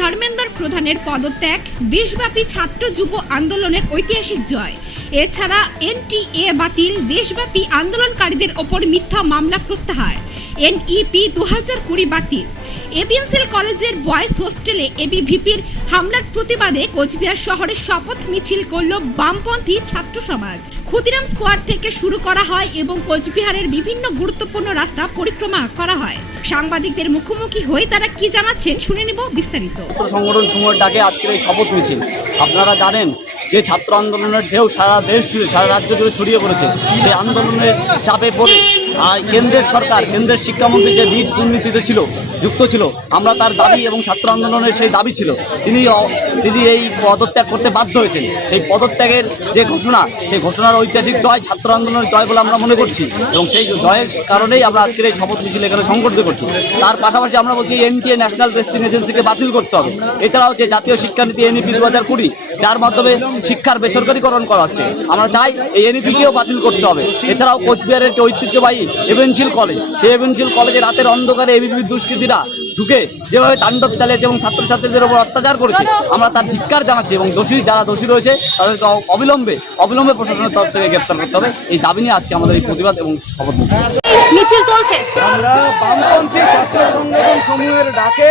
ধর্মেন্দ্র প্রধানের পদত্যাগ দেশব্যাপী ছাত্র যুব আন্দোলনের ঐতিহাসিক জয়। এছাড়া এনটিএ বাতিল, দেশব্যাপী আন্দোলনকারীদের ওপর মিথ্যা মামলা প্রত্যাহার, এনইপি 2020 বাতিল। এবিএনসিএল কলেজের বয়েজ হোস্টেলে এবিভিপির হামলার প্রতিবাদে কোচবিহার শহরে শপথ মিছিল করল বামপন্থী ছাত্র সমাজ। ক্ষুদিরাম স্কোয়ার থেকে শুরু করা হয় এবং কোচবিহারের বিভিন্ন গুরুত্বপূর্ণ রাস্তা পরিক্রমা করা হয়। সাংবাদিকদের মুখোমুখি হয়ে তারা কি জানাচ্ছেন শুনে নেব বিস্তারিত। সংগঠন সমূহের ডাকে আজকের এই শপথ মিছিল, আপনারা জানেন যে ছাত্র আন্দোলনের ঢেউ সারা দেশ জুড়ে, সারা রাজ্য জুড়ে ছড়িয়ে পড়েছে। সেই আন্দোলনের চাপে পড়ে কেন্দ্রের সরকার, কেন্দ্রের শিক্ষামন্ত্রী যে রিট দুর্নীতিতে যুক্ত ছিল, আমরা তার দাবি এবং ছাত্র আন্দোলনের সেই দাবি ছিল, তিনি এই পদত্যাগ করতে বাধ্য হয়েছেন। সেই পদত্যাগের যে ঘোষণা, সেই ঘোষণার ঐতিহাসিক জয় ছাত্র আন্দোলনের জয় বলে আমরা মনে করছি এবং সেই জয়ের কারণেই আমরা আজকের এই শপথ মিছিল এখানে সংগঠিত করছি। তার পাশাপাশি আমরা বলছি এনটিএ ন্যাশনাল টেস্টিং এজেন্সিকে বাতিল করতে হবে। এছাড়াও যে জাতীয় শিক্ষানীতি এনইপি 2020, যার মাধ্যমে শিক্ষার বেসরকারীকরণ করা হচ্ছে, আমরা চাই এই এনইপিকেও বাতিল করতে হবে। এছাড়াও কোচবিহারের যে ঐতিহ্যবাহী এবিএনসিএল কলেজ, সেই এবিএনসিএল কলেজে রাতের অন্ধকারে এবিভি দুষ্কৃতীরা ঢুকে যেভাবে তাণ্ডব চালিয়েছে এবং ছাত্রছাত্রীদের উপর অত্যাচার করেছে, আমরা তার ধিক্কার জানাচ্ছি এবং যারা দোষী রয়েছে তাদেরকে অবিলম্বে প্রশাসনের তরফ থেকে গ্রেপ্তার করতে হবে। এই দাবি নিয়ে আজকে আমাদের এই প্রতিবাদ এবং শপথ মিছিল চলছে। আমরা বামপন্থী ছাত্র সংগঠন সমূহের ডাকে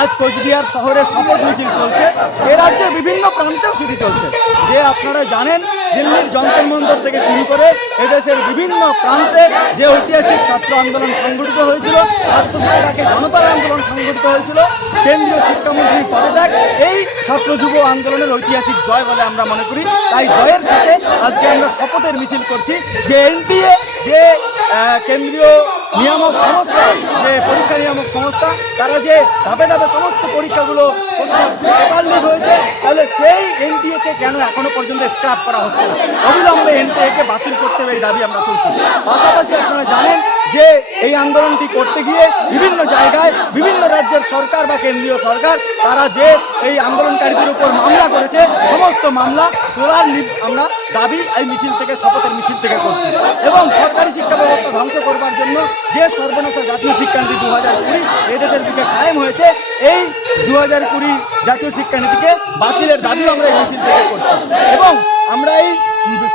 আজ কোচবিহার শহরে শপথ মিছিল চলছে। এ রাজ্যের বিভিন্ন প্রান্তেও সেটি চলছে। যে আপনারা জানেন, দিল্লির যন্তর মন্তর থেকে শুরু করে এদেশের বিভিন্ন প্রান্তে যে ঐতিহাসিক ছাত্র আন্দোলন সংগঠিত হয়েছিল, ছাত্রদের ডাকে জনতার আন্দোলন সংগঠিত হয়েছিল, কেন্দ্রীয় শিক্ষামন্ত্রীর পদত্যাগ এই ছাত্র যুব আন্দোলনের ঐতিহাসিক জয় বলে আমরা মনে করি। তাই জয়ের সাথে আজকে আমরা শপথের মিছিল করছি যে এনটিএ, যে কেন্দ্রীয় নিয়ামক সংস্থা, যে পরীক্ষা নিয়ামক সংস্থা, তারা যে ধাপে ধাপে সমস্ত পরীক্ষাগুলো পেপার লিক হয়েছে, তাহলে সেই এনটিএকে কেন এখনো পর্যন্ত স্ক্র্যাপ করা হচ্ছে না? অবিলম্বে এনটিএকে বাতিল করতে হবে, এই দাবি আমরা তুলছি। পাশাপাশি আপনারা জানেন যে এই আন্দোলনটি করতে গিয়ে বিভিন্ন জায়গায় বিভিন্ন রাজ্যের সরকার বা কেন্দ্রীয় সরকার তারা যে এই আন্দোলনকারীদের উপর মামলা করেছে, সমস্ত মামলা তোলার আমরা দাবি এই মিছিল থেকে, শপথের মিছিল থেকে করছি। এবং সরকারি শিক্ষা ব্যবস্থা ধ্বংস করবার জন্য যে সর্বনাশা জাতীয় শিক্ষানীতি 2020 এদেশের দিকে কায়েম হয়েছে, এই 2020 জাতীয় শিক্ষানীতিকে বাতিলের দাবিও আমরা এই মিছিল থেকে করছি। এবং আমরা এই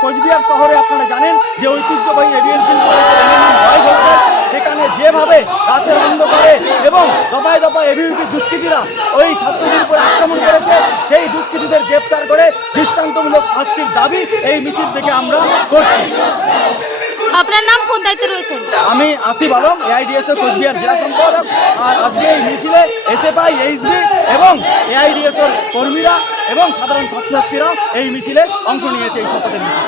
কোচবিহার শহরে আপনারা জানেন যে ঐতিহ্যবাহী এবিএনসিএল কলেজের বয়েজ হোস্টেল, সেখানে যেভাবে রাতের অন্ধকারে এবং দফায় দফায় এবিভিপি দুষ্কৃতীরা ওই ছাত্রদের উপর আক্রমণ করেছে, সেই দুষ্কৃতীদের গ্রেপ্তার করে দৃষ্টান্তমূলক শাস্তির দাবি এই মিছিল থেকে আমরা করছি। আপনার নাম, কোন দায়িত্বে রয়েছেন? আমি আসিফ আলম, এআইডিএসও কোচবিহার জেলা সম্পাদক। আর আজকে এই মিছিলে এসএফআই, এইচবি এবং এআইডিএসওর কর্মীরা এবং সাধারণ ছাত্রছাত্রীরা এই মিছিলে অংশ নিয়েছে, এই শপথের মিছিল।